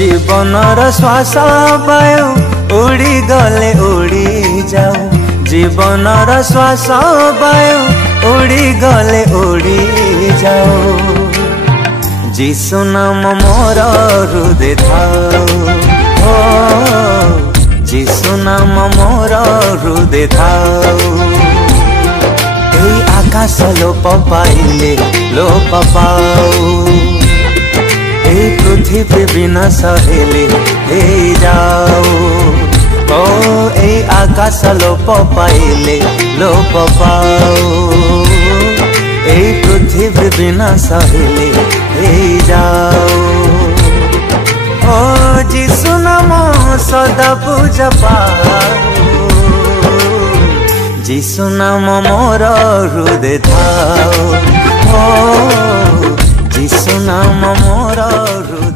जीवनर श्वास वायु उड़ी गले उड़ी जाऊ जीवनर श्वास वायु उड़ी गले उड़ी जाऊ जीशु नाम मोर हृदय थाऊ हो जीशु नाम मोर हृदय थाऊ आकाश लोप पाइले लोप पाऊ पृथ्वी विनाश हेले हे जाओ ओ ए आकाश लोप पाइले लोप पाऊ ए पृथ्वी विनाश हेले हे जाओ ओ जीशु नाम सदा पूजा पाओ जीशु नाम मोर हृदय थाओ जीशु नाम मोर हृदय